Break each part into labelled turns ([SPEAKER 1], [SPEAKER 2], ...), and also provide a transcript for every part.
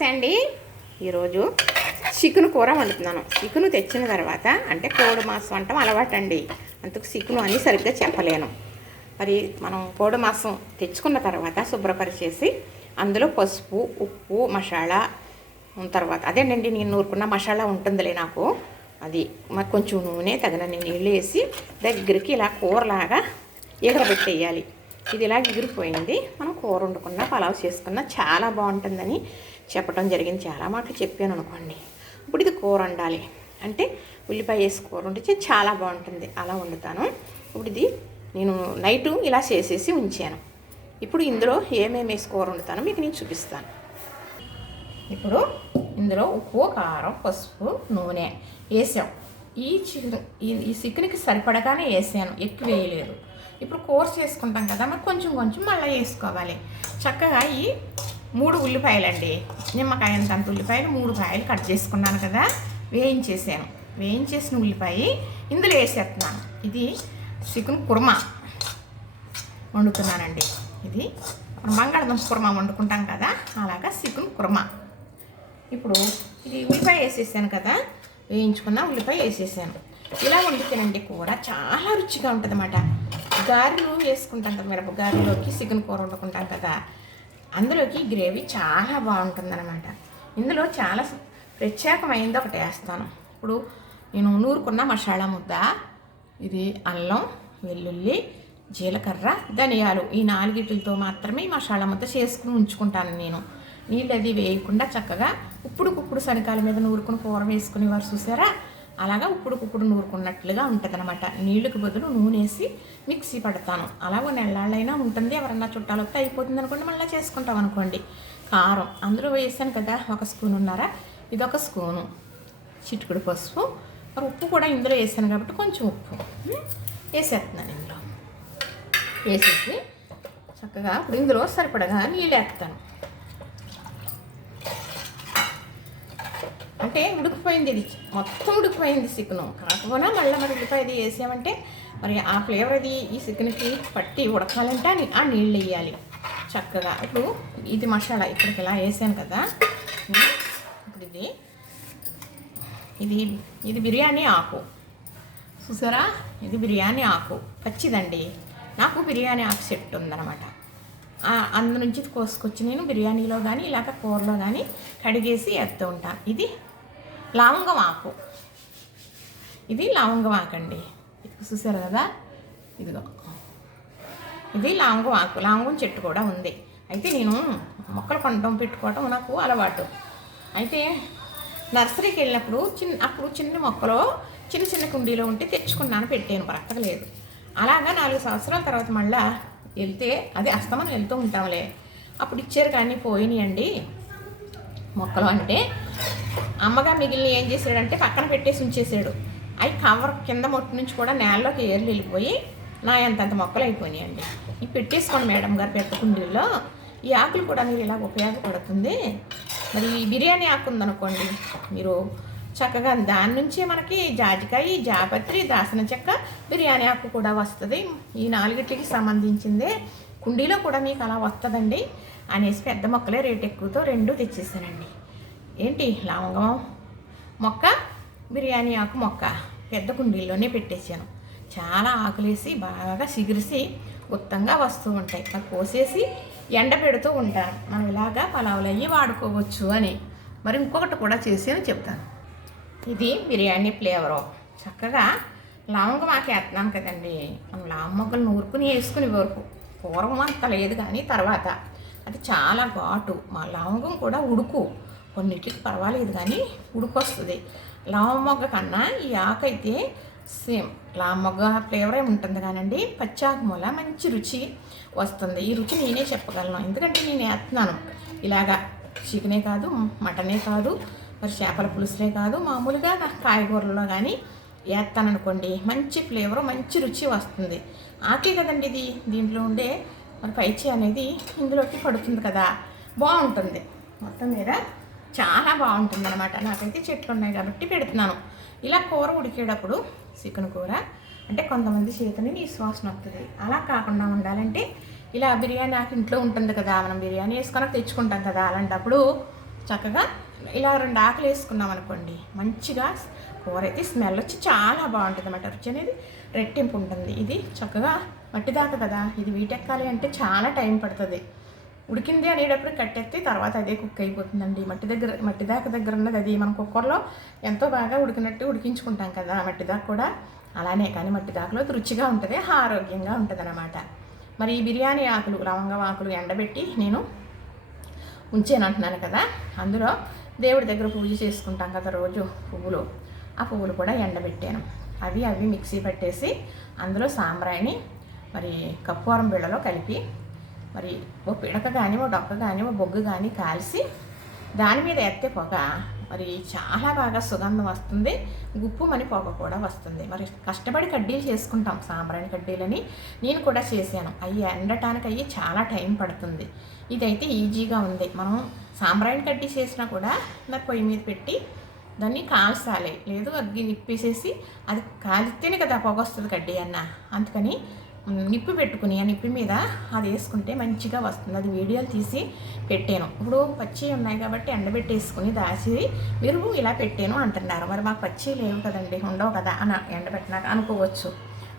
[SPEAKER 1] నమస్తే అండి. ఈరోజు చికెన్ కూర వండుతున్నాను. చికెన్ తెచ్చిన తర్వాత అంటే కోడి మాంసం అంటాం అలవాటు అండి అందుకు చికెన్ అని సరిగ్గా చెప్పలేను. మరి మనం కోడి మాంసం తెచ్చుకున్న తర్వాత శుభ్రపరిచేసి అందులో పసుపు ఉప్పు మసాలా తర్వాత అదేనండి నేను నూరుకున్న మసాలా ఉంటుందిలే నాకు. అది మరి కొంచెం నూనె తగినన్ని నీళ్ళు వేసి దగ్గరికి ఇలా కూరలాగా ఎగరబెట్టేయాలి. ఇది ఇలా ఎగిరిపోయింది. మనం కూర వండుకున్న పలావ్ చేసుకున్న చాలా బాగుంటుందని చెప్పడం జరిగింది. చాలా మాటలు చెప్పాను అనుకోండి. ఇప్పుడు ఇది కూర వండాలి. అంటే ఉల్లిపాయ వేసి కూర వండితే చాలా బాగుంటుంది. అలా వండుతాను. ఇప్పుడు ఇది నేను నైటు ఇలా చేసేసి ఉంచాను. ఇప్పుడు ఇందులో ఏమేమి వేసి కూర వండుతానో మీకు నేను చూపిస్తాను. ఇప్పుడు ఇందులో ఉప్పు కారం పసుపు నూనె వేసాం. ఈ చికెన్ ఈ చికెన్కి సరిపడగానే వేసాను. ఎక్కువ వేయలేదు. ఇప్పుడు కోర్స్ చేసుకుంటాం కదా మరి కొంచెం కొంచెం మళ్ళీ వేసుకోవాలి. చక్కగా ఈ మూడు ఉల్లిపాయలండి. నిమ్మకాయనంత అంత ఉల్లిపాయలు మూడు కాయలు కట్ చేసుకున్నాను కదా. వేయించేసాను. వేయించేసిన ఉల్లిపాయ ఇందులో వేసేస్తున్నాను. ఇది చికెన్ కుర్మా వండుతున్నానండి. ఇది మనం బంగాళదుంప కుర్మా వండుకుంటాం కదా. అలాగా చికెన్ కుర్మా. ఇప్పుడు ఇది ఉల్లిపాయ వేసేసాను కదా. వేయించుకున్న ఉల్లిపాయ వేసేసాను. ఇలా వండితేనండి కూర. చాలా రుచిగా ఉంటుంది అన్నమాట గారెలు వేసుకుంటాం కదా మిరప గారెలోకి చికెన్ కూర వండుకుంటాం కదా. అందులోకి గ్రేవీ చాలా బాగుంటుంది అనమాట ఇందులో చాలా ప్రత్యేకమైనది ఒకటి వేస్తాను. ఇప్పుడు నేను నూరుకున్న మసాలా ముద్ద ఇది అల్లం వెల్లుల్లి జీలకర్ర ధనియాలు ఈ నాలుగిటితో మాత్రమే మసాలా ముద్ద చేసుకుని ఉంచుకుంటాను నేను. నీళ్ళు అది వేయకుండా చక్కగా ఉప్పుడు కుప్పుడు శనకాల మీద నూరుకుని కూర వేసుకుని వారు చూసారా? అలాగా ఉప్పుడు కుప్పుడు నూరుకున్నట్లుగా ఉంటుంది అనమాట నీళ్ళకి బదులు నూనెసి మిక్సీ పడతాను. అలాగో నెల్లాళ్ళైనా ఉంటుంది. ఎవరన్నా చుట్టాలు వస్తే అయిపోతుంది అనుకోండి మళ్ళీ చేసుకుంటాం అనుకోండి. కారం. అందులో వేసాను కదా ఒక స్పూన్ ఉన్నారా ఇది ఒక స్పూను. చిటుకుడు పసుపు. మరి ఉప్పు కూడా ఇందులో వేసాను కాబట్టి కొంచెం ఉప్పు. వేసేస్తున్నాను ఇందులో. వేసేసి చక్కగా ఇప్పుడు ఇందులో సరిపడగా నీళ్ళు వేస్తాను అంటే ఉడికిపోయింది ఇది. మొత్తం ఉడికిపోయింది చికెను కాకపోయినా మళ్ళీ మరి ఉల్లిపాయ అది వేసామంటే మరి ఆ ఫ్లేవర్ అది ఈ చికెన్కి పట్టి ఉడకాలంటే ఆ ఆ నీళ్ళు వేయాలి. చక్కగా. ఇప్పుడు ఇది మసాలా ఇక్కడికి ఇలా వేసాను కదా. ఇప్పుడు ఇది. ఇది ఇది బిర్యానీ ఆకు. చూసారా? ఇది బిర్యానీ ఆకు. పచ్చిదండి. నాకు బిర్యానీ ఆకు సెట్ ఉందన్నమాట. అందు నుంచి కోసుకొచ్చి నేను బిర్యానీలో కానీ ఇలాగ కూరలో కానీ కడిగేసి వేస్తూ ఉంటాను ఇది లవంగం ఆకు ఇది లవంగం ఆకండి ఇది చూసారు కదా? ఇదిగో. ఇది లవంగం ఆకు లవంగం చెట్టు కూడా ఉంది. అయితే నేను మొక్కలు కొనడం పెట్టుకోవటం నాకు అలవాటు. అయితే నర్సరీకి వెళ్ళినప్పుడు చిన్న అప్పుడు చిన్న మొక్కలు చిన్న చిన్న కుండీలో ఉంటే తెచ్చుకున్నాను పెట్టాను బ్రతకలేదు అలాగా నాలుగు సంవత్సరాల తర్వాత మళ్ళా వెళ్తే అది అస్తమనం వెళ్తూ ఉంటాంలే. అప్పుడు ఇచ్చారు కానీ పోయినాయండి మొక్కలు అంటే అమ్మగా మిగిలిన ఏం చేశాడంటే పక్కన పెట్టేసి ఉంచేసాడు అవి కవర్ కింద మొట్టు నుంచి కూడా నేలలోకి ఏర్లు వెళ్ళిపోయి నా ఎంతంత మొక్కలు అయిపోయినాయండి. ఇవి పెట్టేసుకోండి మేడం గారు పెద్ద కుండీల్లో. ఈ ఆకులు కూడా మీరు ఇలా ఉపయోగపడుతుంది. మరి ఈ బిర్యానీ ఆకు ఉందనుకోండి మీరు చక్కగా దాని నుంచే మనకి జాజికాయ జాపత్రి దాసన చెక్క బిర్యానీ ఆకు కూడా వస్తుంది. ఈ నాలుగిటికి సంబంధించిందే. కుండీలో కూడా మీకు అలా వస్తుందండి. అనేసి పెద్ద మొక్కలే రేట్ ఎక్కువతో రెండు తెచ్చేసానండి. ఏంటి లవంగం? మొక్క? బిర్యానీ ఆకు మొక్క. పెద్ద కుండీల్లోనే పెట్టేశాను. చాలా ఆకులేసి బాగా సిగిరిసి ఉత్తంగా వస్తూ ఉంటాయి. అవి కోసేసి ఎండ పెడుతూ ఉంటాను మనం ఇలాగా పలావులు అయ్యి వాడుకోవచ్చు అని. మరి ఇంకొకటి కూడా చేసి చెప్తాను. ఇది బిర్యానీ ఫ్లేవరు. చక్కగా లవంగం మాకేస్తున్నాం కదండి. మనం లవంగ మొక్కలు నూరుకుని వేసుకుని వరకు. పూర్వం అంత లేదు కానీ తర్వాత. అది చాలా ఘాటు. మా లవంగం కూడా ఉడుకు. కొన్నిటికి పర్వాలేదు కానీ ఉడికొస్తుంది. లావ మొగ్గ కన్నా ఈ ఆకు అయితే సేమ్. లావ మొగ్గ ఫ్లేవరే ఉంటుంది కానండి పచ్చాకు మూల మంచి రుచి వస్తుంది. ఈ రుచి నేనే చెప్పగలను. ఎందుకంటే నేను వేస్తున్నాను. ఇలాగా చికెనే కాదు మటనే కాదు మరి చేపల పులుసులే కాదు మామూలుగా నా కాయగూరలో కానీ వేస్తాననుకోండి మంచి ఫ్లేవర్ మంచి రుచి వస్తుంది. ఆకే కదండి ఇది. దీంట్లో ఉండే మరి పైచి అనేది ఇందులోకి పడుతుంది కదా. బాగుంటుంది. మొత్తం మీద చాలా బాగుంటుంది అనమాట నాకైతే చెట్లు ఉన్నాయి కాబట్టి పెడుతున్నాను. ఇలా కూర ఉడికేటప్పుడు చికెన్ కూర అంటే కొంతమంది చేతిని నీ శ్వాసన వస్తుంది అలా కాకుండా ఉండాలంటే ఇలా బిర్యానీ నాకు ఇంట్లో ఉంటుంది కదా మనం బిర్యానీ వేసుకొని తెచ్చుకుంటాం కదా అలాంటప్పుడు చక్కగా ఇలా రెండు ఆకులు వేసుకున్నాం అనుకోండి మంచిగా కూర అయితే స్మెల్ వచ్చి చాలా బాగుంటుంది అన్నమాట రుచి అనేది రెట్టింపు ఉంటుంది. ఇది చక్కగా మట్టి దాకా కదా ఇది వీటెక్కాలి అంటే చాలా టైం పడుతుంది. ఉడికింది అనేటప్పుడు కట్టెత్తి తర్వాత అదే కుక్ అయిపోతుందండి. మట్టి దగ్గర మట్టి దాక దగ్గర ఉన్నది అది మన కుక్కర్లో ఎంతో బాగా ఉడికినట్టు ఉడికించుకుంటాం కదా మట్టి దాకా కూడా. అలానే కానీ మట్టి దాకలో రుచిగా ఉంటుంది ఆరోగ్యంగా ఉంటుంది అనమాట మరి ఈ బిర్యానీ ఆకులు లవంగం ఆకులు ఎండబెట్టి నేను ఉంచాను అంటున్నాను కదా అందులో దేవుడి దగ్గర పూజ చేసుకుంటాం కదా రోజు పువ్వులు. ఆ పువ్వులు కూడా ఎండబెట్టాను. అవి అవి మిక్సీ పట్టేసి అందులో సాంబ్రాయిని మరి కప్పూరం బిళ్ళలో కలిపి మరి ఓ పిడక కానీ ఓ డొక్క కానీ ఓ బొగ్గు కానీ కాల్చి దాని మీద ఎత్తే పొగ మరి చాలా బాగా సుగంధం వస్తుంది. గుప్పు మని పొగ కూడా వస్తుంది. మరి కష్టపడి కడ్డీలు చేసుకుంటాం సాంబ్రాణి కడ్డీలని. నేను కూడా చేశాను. అవి ఎండటానికి అయ్యి చాలా టైం పడుతుంది. ఇదైతే ఈజీగా ఉంది. మనం సాంబ్రాణి కడ్డీ చేసినా కూడా మరి పొయ్యి మీద పెట్టి దాన్ని కాల్చాలి. లేదు అగ్గి నిప్పేసేసి అది కాలితేనే కదా పొగ వస్తుంది కడ్డీ అన్న. అందుకని నిప్పు పెట్టుకుని ఆ నిప్పు మీద అది వేసుకుంటే మంచిగా వస్తుంది. అది వీడియోలు తీసి పెట్టాను. ఇప్పుడు పచ్చి ఉన్నాయి కాబట్టి ఎండబెట్టేసుకుని దాచి మీరు ఇలా పెట్టాను అంటున్నారు. మరి మాకు పచ్చి లేవు కదండి ఉండవు కదా అని ఎండబెట్టినాక అనుకోవచ్చు.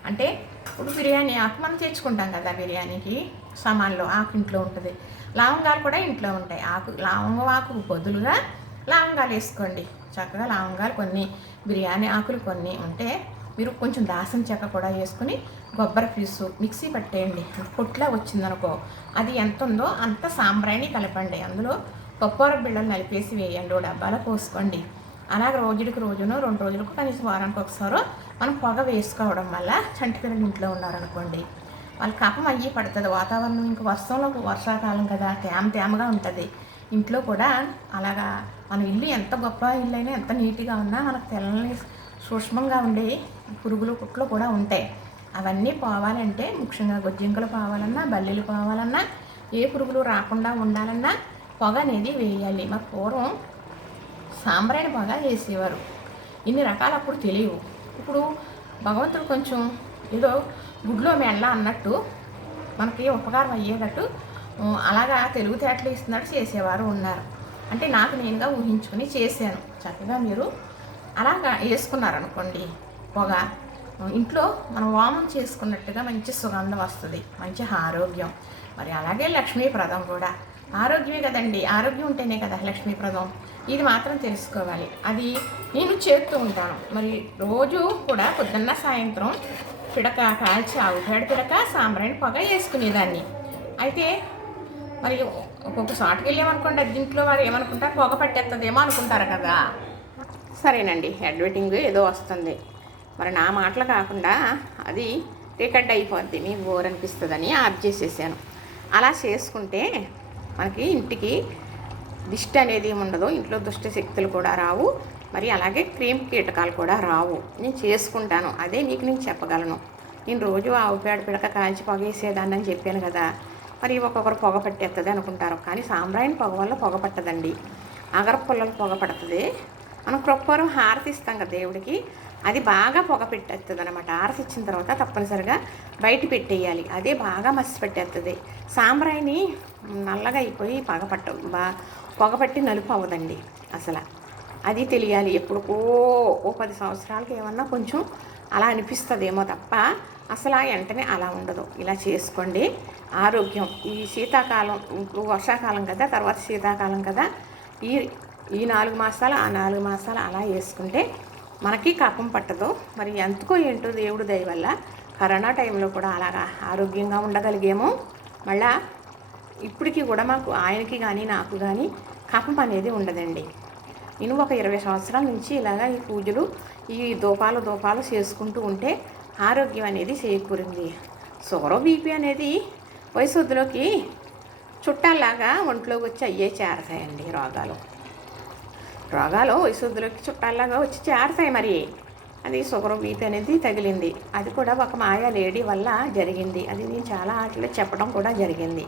[SPEAKER 1] అంటే ఇప్పుడు బిర్యానీ ఆకు మనం తెచ్చుకుంటాం కదా బిర్యానీకి సామాన్లు ఆకు ఇంట్లో ఉంటుంది. లవంగాలు కూడా ఇంట్లో ఉంటాయి. ఆకు లవంగం ఆకు బదులుగా లవంగాలు వేసుకోండి. చక్కగా లవంగాలు కొన్ని బిర్యానీ ఆకులు కొన్ని ఉంటే మీరు కొంచెం దాసం చెక్క కూడా వేసుకుని కొబ్బరి పీసు మిక్సీ పట్టేయండి. పొట్లా వచ్చిందనుకో. అది ఎంత ఉందో అంత సాంబ్రాణి కలపండి. అందులో పప్పుర బిళ్ళలు నలిపేసి వేయండి. ఓ డబ్బాలో పోసుకోండి. అలాగే రోజుడికి రోజును రెండు రోజులకు కనీసం వారానికి ఒకసారి మనం పొగ వేసుకోవడం వల్ల చంటిపిల్లలు ఇంట్లో ఉన్నారనుకోండి. వాళ్ళ కపం అయ్యి పడుతుంది. వాతావరణం ఇంకా వర్షంలో వర్షాకాలం కదా. తేమ తేమగా ఉంటుంది. ఇంట్లో కూడా అలాగా మన ఇల్లు ఎంత గొప్ప ఇల్లు అయినా ఎంత నీట్గా ఉన్నా మనకు తెల్లని సూక్ష్మంగా ఉండే పురుగులు కుట్లు కూడా ఉంటాయి. అవన్నీ పోవాలంటే ముఖ్యంగా గొజ్జింకలు పోవాలన్నా బల్లీలు పోవాలన్నా ఏ పురుగులు రాకుండా ఉండాలన్నా పొగ అనేది వేయాలి. మా పూర్వం సాంబ్రాణి పొగ వేసేవారు. ఇన్ని రకాలు అప్పుడు తెలియవు. ఇప్పుడు భగవంతుడు కొంచెం ఏదో గుడ్లో మెల్ల అన్నట్టు మనకి ఉపకారం అయ్యేటట్టు అలాగా తెలుగుతేటలు ఇస్తున్నట్టు చేసేవారు ఉన్నారు. అంటే నాకు నేనుగా ఊహించుకుని చేశాను. చక్కగా మీరు అలాగా వేసుకున్నారనుకోండి పొగ. ఇంట్లో మనం వామం చేసుకున్నట్టుగా మంచి సుగంధం వస్తుంది మంచి ఆరోగ్యం. మరి అలాగే లక్ష్మీప్రదం కూడా. ఆరోగ్యమే కదండి ఆరోగ్యం ఉంటేనే కదా లక్ష్మీప్రదం. ఇది మాత్రం తెలుసుకోవాలి. అది నేను చేస్తూ ఉంటాను. మరి రోజు కూడా పొద్దున్న సాయంత్రం పిడక కాల్చి ఆవుపేడ పిడక సాంబ్రాణి పొగ వేసుకునేదాన్ని. అయితే మరి ఒక్కొక్క సాటుకెళ్ళామనుకోండి అది ఇంట్లో వారు ఏమనుకుంటారు పొగ పట్టేస్తుందేమో అనుకుంటారు కదా. సరేనండి అడ్వర్టింగ్ ఏదో వస్తుంది. మరి నా మాటలు కాకుండా అది రికార్డ్ అయిపోద్ది మీకు బోర్ అనిపిస్తుందని ఆఫ్ చేసేసాను. అలా చేసుకుంటే మనకి ఇంటికి దిష్టి అనేది ఉండదు ఇంట్లో దుష్ట శక్తులు కూడా రావు మరి అలాగే క్రీమ్ కీటకాలు కూడా రావు. నేను చేసుకుంటాను అదే నీకు నేను చెప్పగలను. నేను రోజు ఆవు పేడ పిడక కాల్చి పొగేసేదాన్ని అని చెప్పాను కదా మరి ఒక్కొక్కరు పొగ పట్టేస్తుంది అనుకుంటారు కానీ సాంబ్రాయిని పొగ వల్ల పొగ పట్టదండి. అగరపుల్లలు పొగ పడుతుంది మనం కృప్పరం హారతి ఇస్తాం కదా దేవుడికి అది బాగా పొగ పెట్టేస్తుంది అనమాట హారతి ఇచ్చిన తర్వాత తప్పనిసరిగా బయట పెట్టేయాలి. అదే బాగా మసి పెట్టేస్తుంది సాంబ్రాయిని నల్లగా అయిపోయి పొగ పట్ట బా పొగ పట్టి నలుపు అవ్వదండి అసలు. అది తెలియాలి. ఎప్పుడుకో ఓ పది సంవత్సరాలకి ఏమన్నా కొంచెం అలా అనిపిస్తుందేమో తప్ప అసలు ఆ వెంటనే అలా ఉండదు. ఇలా చేసుకోండి. ఆరోగ్యం. ఈ శీతాకాలం ఇప్పుడు వర్షాకాలం కదా తర్వాత శీతాకాలం కదా ఈ ఈ నాలుగు మాసాలు ఆ నాలుగు మాసాలు అలా వేసుకుంటే మనకి కపం పట్టదు. మరి ఎంతకో ఏంటో దేవుడు దయ వల్ల కరోనా టైంలో కూడా అలాగా ఆరోగ్యంగా ఉండగలిగేమో. మళ్ళా ఇప్పటికీ కూడా మాకు ఆయనకి కానీ నాకు కానీ కపం అనేది ఉండదండి. నేను ఒక ఇరవై సంవత్సరాల నుంచి ఇలాగా ఈ పూజలు ఈ దూపాలు దూపాలు చేసుకుంటూ ఉంటే ఆరోగ్యం అనేది చేకూరింది. షుగరు బీపీ అనేది వయసు వద్దులోకి చుట్టాల్లాగా ఒంట్లోకి వచ్చి అయ్యే చేరతాయండి రోగాలు. రోగాలు వయసులోకి చుట్టాల్లాగా వచ్చి చేరతాయి మరి. అది షుగర్ బీపీ అనేది తగిలింది. అది కూడా ఒక మాయా లేడీ వల్ల జరిగింది. అది నేను చాలా ఆటలో చెప్పడం కూడా జరిగింది.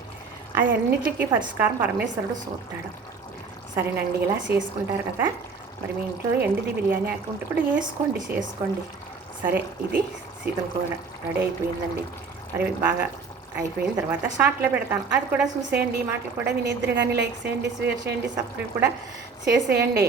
[SPEAKER 1] అది అన్నిటికీ పరిష్కారం పరమేశ్వరుడు చూస్తాడు. సరేనండి ఇలా చేసుకుంటారు కదా. మరి మీ ఇంట్లో ఎండిది బిర్యానీ అకౌంట్ కూడా వేసుకోండి చేసుకోండి. సరే ఇది సీతం కూర రెడీ అయిపోయిందండి. మరి బాగా అయిపోయిన తర్వాత షార్ట్లో పెడతాను. అది కూడా చూసేయండి ఈ మాటలు కూడా వినేద్దరు కానీ లైక్ చేయండి షేర్ చేయండి సబ్స్క్రైబ్ కూడా చేసేయండి.